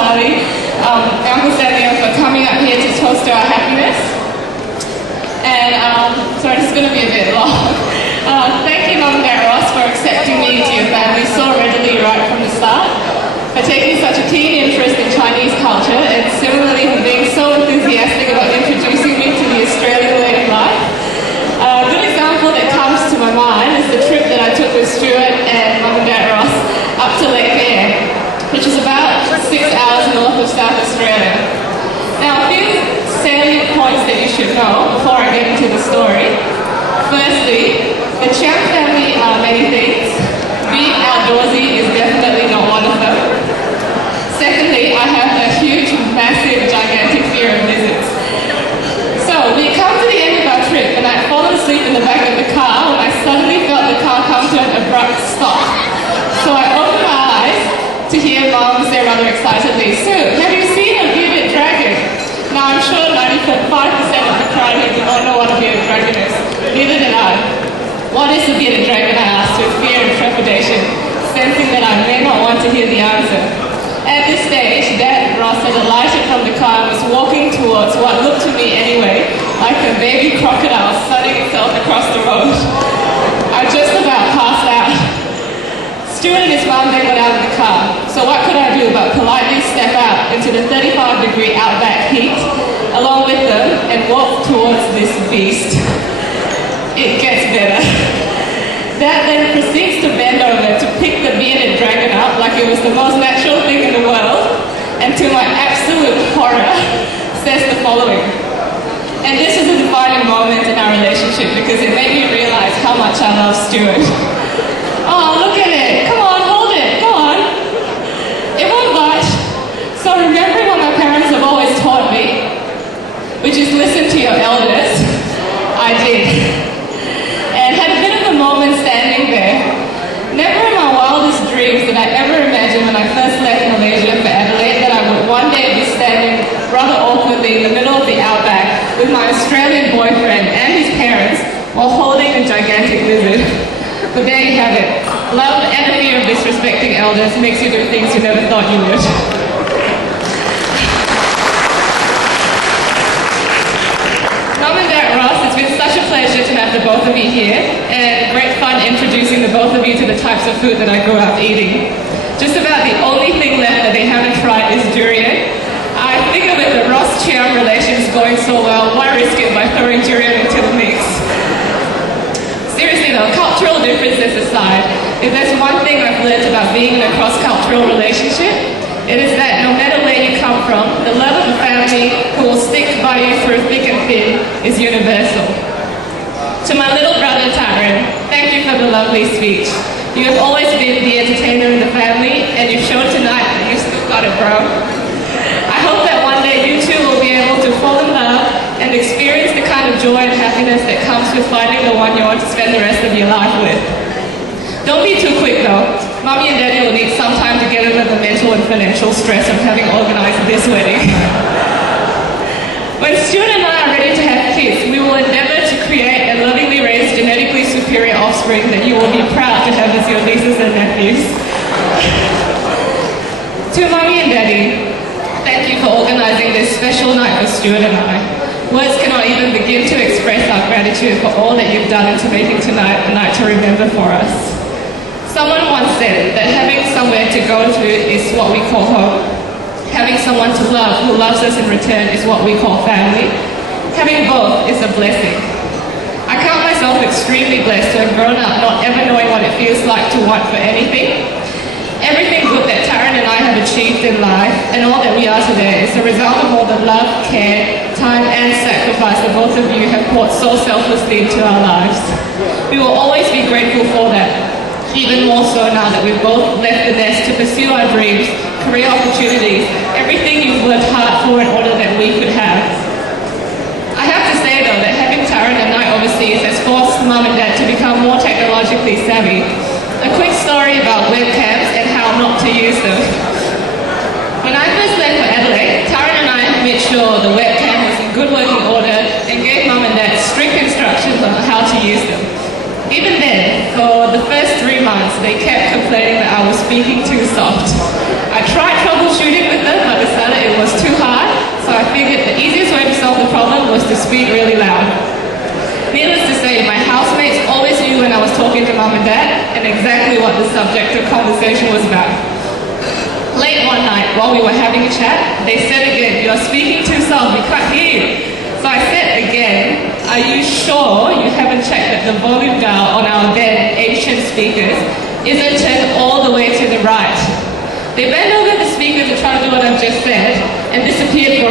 party. Uncle Samuel for coming up here to toast to our happiness. And, sorry, this is going to be a bit long. Thank you, Mum and Dad Ross, for accepting me into your family so readily right from the start, for taking such a keen interest in Chinese culture, and similarly for being so enthusiastic about introducing me to the Australian way of life. A good example that comes to my mind is the trip that I took with Stuart and Mum and Dad Ross up to Lake Eyre, which is about 6 hours north of South Australia. Now, a few salient points that you should know before I get into the story. Firstly, the Chuen family are many things. Being outdoorsy is definitely not one of them. Secondly, I have a huge, massive, gigantic fear of lizards. So, we come to the end of our trip and I'd fallen asleep in the back of the car when I suddenly felt the car come to an abrupt stop. So I opened my eyes to hear Mum say rather excitedly, "Sue, have you seen a bearded dragon?" Now I'm sure 95% of the crowd here do not know what a bearded dragon is. Neither did I. "What is a bearded dragon?" I asked with fear and trepidation, sensing that I may not want to hear the answer. At this stage, Dad Ross had alighted from the car and was walking towards what looked to me anyway like a baby crocodile sunning itself across the road. I just about passed out. Stuart and his mum then got out of the car, so what could I do but politely step out into the 35-degree outback heat along with them and walk towards this beast. It gets better. Dad then proceeds to bend over to pick the bearded dragon up like it was the most natural thing in the world, and to my absolute horror, says the following. And this is a defining moment in our relationship because it made me realize how much I love Stuart. "Oh, look at it. Come on, hold it. Go on." It won't budge. So remembering what my parents have always taught me, which is listen to your elders, I did. And had a bit of a moment standing there. Never in my wildest dreams did I ever imagine when I first left Malaysia for Adelaide that I would one day be standing rather awkwardly in the middle of the outback with my Australian boyfriend and his parents while holding a gigantic lizard. But there you have it. Love and a fear of disrespecting elders makes you do things you never thought you would. Mum and Dad Ross, it's been such a pleasure to have the both of you here, and great fun introducing the both of you to the types of food that I grew up eating. Just about the only thing left that they haven't tried is durian. I figure with the Ross-Chuen relations going so well, why risk it by throwing durian into the mix? Seriously though, cultural differences aside, if there's one thing I've learned about being in a cross-cultural relationship, it is that no matter where you come from, the love of a family who will stick by you through thick and thin is universal. To my little brother Tyron, thank you for the lovely speech. You have always been the entertainer in the family, and you've shown tonight that you've still got it, bro. I hope that one day you too will be able to fall in love and experience the kind of joy and happiness that comes with finding the one you want to spend the rest of your life with. Don't be too quick though. Mummy and Daddy will need some time to get over the mental and financial stress of having organised this wedding. When Stuart and I are ready to have kids, we will endeavour to create and lovingly raise genetically superior offspring that you will be proud to have as your nieces and nephews. To Mummy and Daddy, thank you for organising this special night for Stuart and I. Words cannot even begin to express our gratitude for all that you've done into making tonight a night to remember for us. Someone once said that having somewhere to go to is what we call home. Having someone to love who loves us in return is what we call family. Having both is a blessing. I count myself extremely blessed to have grown up not ever knowing what it feels like to want for anything. Everything good that Taryn and I have achieved in life and all that we are today is a result of all the love, care, time and sacrifice that both of you have poured so selflessly into our lives. We will always be grateful for that, even more so now that we've both left the nest to pursue our dreams, career opportunities, everything you've worked hard for in order that we could have. I have to say though that having Taryn and I overseas has forced Mum and Dad to become more technologically savvy. A quick story about webcams and how not to use them. When I first left for Adelaide, Taryn and I made sure the webcam was in good working order and gave Mum and Dad strict instructions on how to use them. Even then, for the first 3 months, they kept complaining that I was speaking too soft. I tried troubleshooting with them, but solve the problem was to speak really loud. Needless to say, my housemates always knew when I was talking to Mum and Dad and exactly what the subject of conversation was about. Late one night, while we were having a chat, they said again, "You are speaking too soft, we can't hear you." So I said again, "Are you sure you haven't checked that the volume dial on our then ancient speakers isn't turned all the way to the right?" They bent over the speakers and tried to do what I've just said and disappeared for